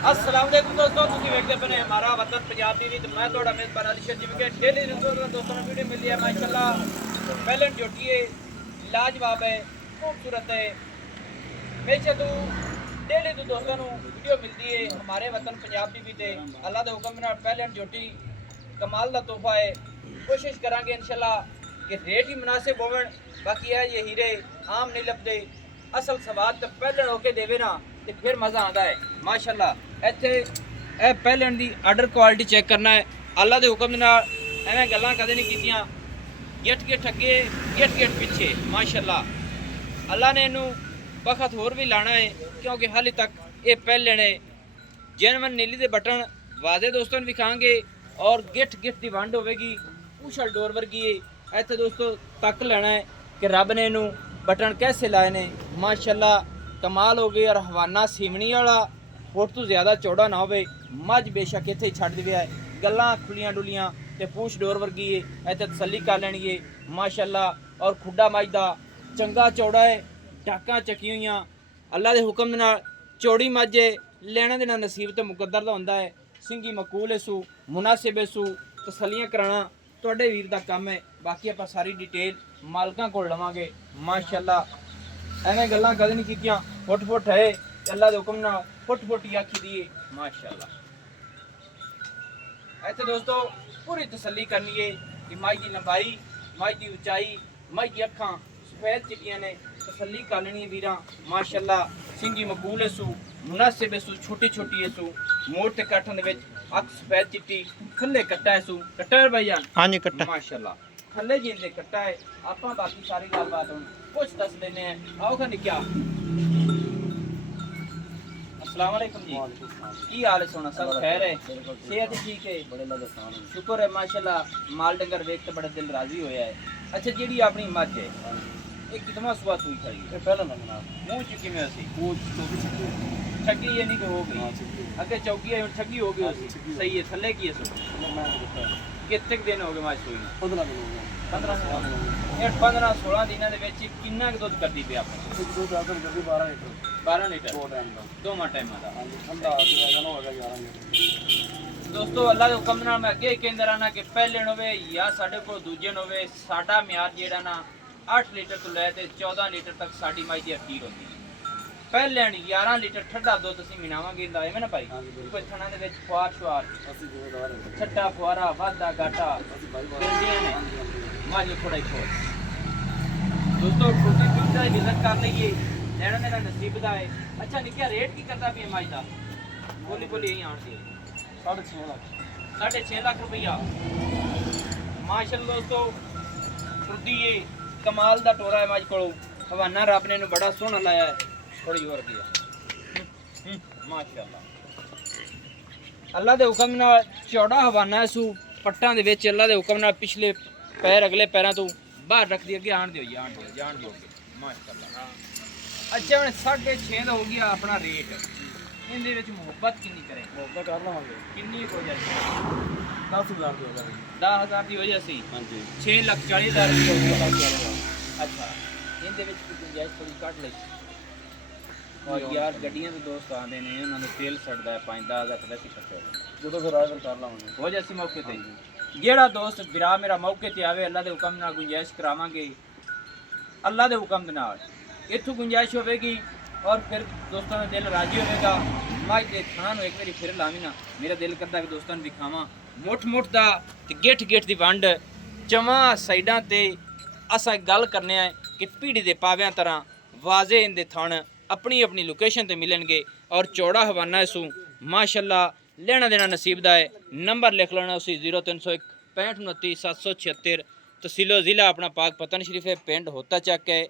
अस्सलाम वालेकुम दोस्तों, ਤੁਸੀਂ ਵੇਖਦੇ ਪਏ ਹਮਾਰਾ ਵਤਨ ਪੰਜਾਬ ਟੀਵੀ ਤੇ ਮੈਂ ਤੁਹਾਡਾ ਮੇਜ਼ਬਾਨ ਅਲੀ ਸ਼ਰ। ਜਿਵੇਂ ਕਿ ਡੇਲੀ ਦੋਸਤੋਂ ਨੂੰ ਵੀਡੀਓ ਮਿਲਦੀ ਹੈ ਮਾਸ਼ਾਅੱਲਾ। ਪਹਿਲਨ ਜੋਟੀ है, लाजवाब है, खूबसूरत है। बेशक तो डेली तो दोस्तों ਨੂੰ ਵੀਡੀਓ ਮਿਲਦੀ ਹੈ हमारे वतन पंजाब टीवी ਤੇ। ਅੱਲਾ ਦੇ ਹੁਕਮ ਨਾਲ ਪਹਿਲਨ ਜੋਟੀ कमाल ਦਾ ਤੋਹਫਾ है। कोशिश करांगे इंशाल्लाह कि रेट ही मुनासिब होवन। बाकी है ये हीरे आम नहीं लभदे, असल सवाद तो ਪਹਿਲਣ ਹੋ ਕੇ ਦੇਵੇ ਨਾ ਤੇ ਫਿਰ ਮਜ਼ਾ ਆਉਂਦਾ ਹੈ ਮਾਸ਼ਾਅੱਲਾ। ਇੱਥੇ ਇਹ ਪਹਿਲਣ ਦੀ ਆਰਡਰ ਕੁਆਲਿਟੀ ਚੈੱਕ ਕਰਨਾ ਹੈ। ਅੱਲਾ ਦੇ ਹੁਕਮ ਨਾਲ ਐਵੇਂ ਗੱਲਾਂ ਕਦੇ ਨਹੀਂ ਕੀਤੀਆਂ। ਗਿੱਟ ਗਿੱਟ ਅੱਗੇ, ਗਿੱਟ ਗਿੱਟ ਪਿੱਛੇ ਮਾਸ਼ਾਅੱਲਾ। ਅੱਲਾ ਨੇ ਇਹਨੂੰ ਵਕਤ ਹੋਰ ਵੀ ਲਾਣਾ ਹੈ ਕਿਉਂਕਿ ਹਾਲੇ ਤੱਕ ਇਹ ਪਹਿਲਣ ਹੈ। ਜੈਨੂਇਨ ਨੀਲੀ ਦੇ ਬਟਨ ਵਾਜ਼ੇ ਦੋਸਤਾਂ ਨੂੰ ਵਿਖਾਵਾਂਗੇ ਔਰ ਗਿੱਟ ਗਿੱਟ ਦੀ ਵੰਡ ਹੋਵੇਗੀ ਉਛਲ ਡੋਰ ਵਰਗੀ ਹੈ। ਇੱਥੇ ਦੋਸਤੋ ਤੱਕ ਲੈਣਾ ਹੈ ਕਿ ਰੱਬ ਨੇ ਇਹਨੂੰ बटन कैसे लाए ने माशाल्लाह, कमाल हो गई। और हवाना सीवनी वाला फुट तो ज़्यादा चौड़ा ना हो। मझ बेशक इत्थे छड़ दिया है, गल्लां खुलियां डुलियां ते पूछ डोर वर्गी है। इत्थे तसल्ली कर लैनी है माशाल्लाह। और खुड्डा मझ दा चंगा चौड़ा है, टाकां चकी हुई। अल्लाह दे हुक्म नाल चौड़ी मझ है, लेना देना नसीब ते मुकद्दर दा हुंदा है। सिंगी मकूल है, सू मुनासिब है, सू तसल्लियां कराना ਤੁਹਾਡੇ ਵੀਰ ਦਾ ਕੰਮ ਹੈ। ਬਾਕੀ ਆਪਾਂ ਸਾਰੀ ਡਿਟੇਲ ਮਾਲਕਾਂ ਕੋਲ ਲਵਾਂਗੇ ਮਾਸ਼ਾਅੱਲਾ। ਐਵੇਂ ਗੱਲਾਂ ਕਦੇ ਨਹੀਂ ਕੀਤੀਆਂ। ਫੁੱਟ ਫੁੱਟ ਹੈ, ਅੱਲਾ ਦੇ ਹੁਕਮ ਨਾਲ ਫੁੱਟ ਫੁੱਟ ਹੀ ਆਖੀ ਦੀਏ ਮਾਸ਼ਾਅੱਲਾ। ਇੱਥੇ ਦੋਸਤੋ ਪੂਰੀ ਤਸੱਲੀ ਕਰਨੀ ਹੈ ਕਿ ਮਾਈ ਦੀ ਲੰਬਾਈ, ਮਾਈ ਦੀ ਉਚਾਈ, ਮਾਈ ਦੀ ਅੱਖਾਂ ਸਫੈਦ ਚਿੱਟੀਆਂ ਨੇ। तसल्ली कर लेनी है वीरा माशाअल्लाह। सिंगी मकबूल है, सू मुनासिब है, सू छोटी छोटी है, सू मोटे काठन दे विच अख सफेद चिट्टी थल्ले कट्टा है, सू कट्टा है भाईजान। हां जी कट्टा माशाअल्लाह। थल्ले जिंदे कट्टा है। आपां बाकी सारी गलबात हुण कुछ दस लेने हैं। आओ खा निक्या। अस्सलाम वालेकुम जी। की हाल है? सोना सब खैर है? सेहत ठीक है? बड़े लगे शुक्र है माशाअल्लाह। माल डंगर देख के बड़ा दिल राजी होया है। अच्छा जेडी अपनी मझ है एक कितना सुबह सुई खड़ी है? पहला ना जनाब मुंह चुकी में सी मुंह चौकी छगी ये नहीं कि हो गई अगे चौकी है छगी हो गई। सही है। थल्ले की है सो कितने दिन हो गए मां सुई? 15 दिन हो गए। 15-16 दिनों ਦੇ ਵਿੱਚ ਕਿੰਨਾ ਕੁ ਦੁੱਧ ਕਰਦੀ ਪਈ ਆਪਾਂ? ਦੁੱਧ ਆਦਰ ਕਰਦੀ 12 ਲੀਟਰ ਦੋ ਟਾਈਮ ਦਾ, ਦੋਵਾਂ ਟਾਈਮਾਂ ਦਾ। ਠੰਡਾ ਆ ਗਿਆ ਨਾ ਹੋਗਾ 11 ਲੀਟਰ। ਦੋਸਤੋ ਅੱਲਾ ਦੇ ਹੁਕਮ ਨਾਲ ਮੈਂ ਅੱਗੇ ਕਹਿੰਦਾ ਰਹਿਣਾ ਕਿ ਪਹਿਲੇ ਹੋਵੇ ਜਾਂ ਸਾਡੇ ਕੋਲ ਦੂਜੇ ਹੋਵੇ। ਸਾਡਾ ਮਿਆਰ ਜਿਹੜਾ ਨਾ 8 ਲੀਟਰ ਤੋਂ ਲੈ ਤੇ 14 ਲੀਟਰ ਤੱਕ ਸਾਡੀ ਮਾਈ ਦੀ ਅਖੀਰ ਹੁੰਦੀ ਹੈ। ਪਹਿਲੇ 11 ਲੀਟਰ ਠੰਡਾ ਦੁੱਧ ਅਸੀਂ ਮਿਲਾਵਾਂਗੇ ਇੰਦਾ ਐਵੇਂ ਨਾ ਭਾਈ। ਕੋਈ ਥਣਾ ਦੇ ਵਿੱਚ ਫੁਆਰ ਸ਼ੁਆਰ ਅਸੀਂ ਜ਼ਿੰਮੇਦਾਰ ਹਾਂ। ਛੱਟਾ ਫੁਆਰਾ ਵਾਧਾ ਘਾਟਾ ਅਸੀਂ ਭਾਈ ਗੰਦੀਆਂ ਨੇ ਮਾਲੀ ਥੋੜਾ ਹੀ ਖੋਲ। ਦੋਸਤੋ ਛੋਟੀ ਚੀਜ਼ ਦਾ ਵਿਜ਼ਿਟ ਕਰ ਲਈਏ, ਲੈਣਾ ਮੇਰਾ ਨਸੀਬ ਦਾ ਹੈ। ਅੱਛਾ ਨਿੱਕਿਆ ਰੇਟ ਕੀ ਕਰਦਾ ਪਿਆ ਮਾਈ ਦਾ? ਬੋਲੀ ਬੋਲੀ ਇਹੀ ਆਣਦੀ 6.5 ਲੱਖ। 6.5 ਲੱਖ ਰੁਪਈਆ ਮਾਸ਼ਾਅੱਲਾ। ਦੋਸਤੋ ਟੁੱਟੀਏ कमाल दा टोरा है मज को। हवाना रब ने बड़ा सोहना लाया है। थोड़ी और दिया माशाअल्लाह। अल्लाह दे हुक्म नाल चौड़ा हवाना है, सू पट्टां दे विच अल्लाह दे हुक्म नाल पिछले पैर अगले पैरां तो बाहर रख दी। अगे आण दिओ जान दिओ जान दिओ माशाअल्लाह। अच्छा हुण 6.5 दा हो गया अपना रेट। इहदे विच मुहब्बत किन्नी करे? मुहब्बत कर लवांगे किन्नी हो जाए? 10,000 ਦੀ ਹੋ ਜਾਵੇ। 10,000 ਦੀ ਹੋ ਜਾਸੀ। ਹਾਂਜੀ 6,40,000 ਦੀ ਹੋ ਗਈ। ਅੱਛਾ ਇਹਦੇ ਵਿੱਚ ਕੋਈ ਗੁੰਜਾਇਸ਼ ਥੋੜੀ ਕੱਢ ਲਈ। ਔਰ ਯਾਰ ਗੱਡੀਆਂ ਦੇ ਦੋਸਤ ਆਉਂਦੇ ਨੇ, ਉਹਨਾਂ ਦਾ ਤੇਲ ਸੜਦਾ ਹੈ 5-10,000 ਤਾਂ ਵੈਸੇ ਖਰਚ ਹੋ ਜਾਂਦਾ। ਜਦੋਂ ਫਿਰ ਆਏ ਕਰ ਲਾਵਾਂਗੇ ਹੋ ਜਾਸੀ ਮੌਕੇ ਤੇ। ਜਿਹੜਾ ਦੋਸਤ ਵੀਰਾ ਮੇਰਾ ਮੌਕੇ ਤੇ ਆਵੇ ਅੱਲਾ ਦੇ ਹੁਕਮ ਨਾਲ ਗੁੰਜਾਇਸ਼ ਕਰਾਵਾਂਗੇ। ਅੱਲਾ ਦੇ ਹੁਕਮ ਦੇ ਨਾਲ ਇੱਥੋਂ ਗੁੰਜਾਇਸ਼ ਹੋਵੇਗੀ और फिर दोस्तों का दिल राजी होगा। माई के थाना एक बारी फिर लावी ना मेरा दिल करता कि दोस्तों ने विखावा मुठ मुठ दा ते गिठ गिठ दी वंड चवां साइडां ते। असां गल करने आए कि पीढ़ी दे पाव्यां तरह वाजे इनदे थण अपनी अपनी लोकेशन ते मिलणगे। और चौड़ा हवाना है सू माशाअल्लाह। लेना देना नसीब दा है। नंबर लिख लेना उसी 0301 65 29 776। तहसीलो ज़िला अपना पाक पतन शरीफ है, पिंड होता चक है।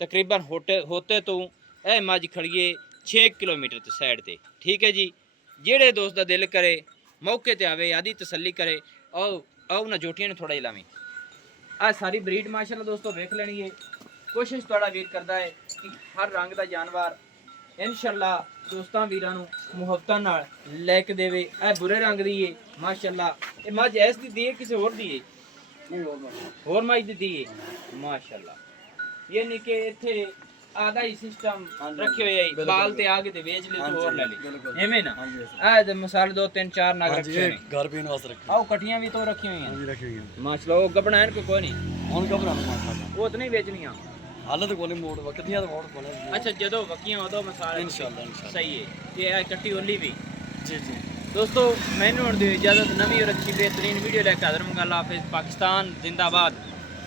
तकरीबन होते तो ਇਹ ਮੱਝ ਖੜੀਏ 6 ਕਿਲੋਮੀਟਰ ਤੇ ਸਾਈਡ ਤੇ। ਠੀਕ ਹੈ ਜੀ। ਜਿਹੜੇ ਦੋਸਤ ਦਾ ਦਿਲ ਕਰੇ ਮੌਕੇ ਤੇ ਆਵੇ, ਆਦੀ ਤਸੱਲੀ ਕਰੇ। ਆਓ ਨਾ ਜੋਟੀਆਂ ਨੂੰ ਥੋੜਾ ਜਿਹਾ ਲਾਵੀਂ। ਆ ਸਾਰੀ ਬਰੀਡ ਮਾਸ਼ਾਅੱਲਾ ਦੋਸਤੋ ਵੇਖ ਲੈਣੀ ਹੈ। ਕੋਸ਼ਿਸ਼ ਤੁਹਾਡਾ ਵੀਰ ਕਰਦਾ ਹੈ ਕਿ ਹਰ ਰੰਗ ਦਾ ਜਾਨਵਰ ਇਨਸ਼ਾਅੱਲਾ ਦੋਸਤਾਂ ਵੀਰਾਂ ਨੂੰ ਮੁਹੱਬਤਾਂ ਨਾਲ ਲੈ ਕੇ ਦੇਵੇ। ਇਹ ਬੁਰੇ ਰੰਗ ਦੀ ਹੈ ਮਾਸ਼ਾਅੱਲਾ। ਇਹ ਮੱਝ ਐਸ ਦੀ ਦੀ ਹੈ ਕਿਸੇ ਹੋਰ ਦੀ ਹੈ? ਹੋਰ ਮੱਝ ਦੀ ਹੈ ਮਾਸ਼ਾਅੱਲਾ। ਯਾਨੀ ਕਿ ਇੱਥੇ ਆਦਾ ਹੀ ਸਿਸਟਮ ਹਾਂਜੀ। ਰੱਖੇ ਹੋਏ ਆ ਬਿਲਕੁਲ, ਬਾਲ ਤੇ ਆ ਕੇ ਤੇ ਵੇਚ ਲੈ ਤੂੰ ਹੋਰ ਲੈ ਲਈ ਬਿਲਕੁਲ। ਐਵੇਂ ਨਾ ਹਾਂਜੀ ਆ ਤੇ ਮਸਾਲੇ 2 3 4 ਨਗ ਹਾਂਜੀ ਰੱਖੇ ਇਹ ਨੇ ਘਰ ਪੀਣ ਵਾਸਤੇ ਰੱਖੀ ਆਓ ਕਟੀਆਂ ਵੀ ਤੋਂ ਰੱਖੀਆਂ ਹੋਈਆਂ ਹਾਂਜੀ ਰੱਖੀ ਹੋਈ ਹੈ ਮਾਸ਼ਾਅੱਲਾ ਉਹ ਗੱਬਣਾ ਹੈ ਕੋਈ ਨਹੀਂ ਹੁਣ ਘਬਰਾਣਾ ਮਾਸ਼ਾਅੱਲਾ ਉਹ ਤਾਂ ਨਹੀਂ ਵੇਚਣੀਆਂ ਹਾਲਤ ਕੋਲੇ ਮੋੜ ਵਕਤੀਆਂ ਦਾ ਮੋੜ ਕੋਲੇ ਅੱਛਾ ਜਦੋਂ ਵਕੀਆਂ ਉਦੋਂ ਮਸਾਲੇ ਇਨਸ਼ਾਅੱਲਾ ਸਹੀ ਹੈ ਤੇ ਇਹ ਕੱਟੀ ਹੋਲੀ ਵੀ ਜੀ ਜੀ ਦੋਸਤੋ ਮੈਨੂੰ ਹੁਣ ਦਿਓ ਇਜਾਜ਼ਤ ਨਵੀਂ ਔਰ ਅੱਛੀ बेहतरीन वीडियो लेकर हाजिर हूँ। अल्लाह हाफिज़। पाकिस्तान जिंदाबाद।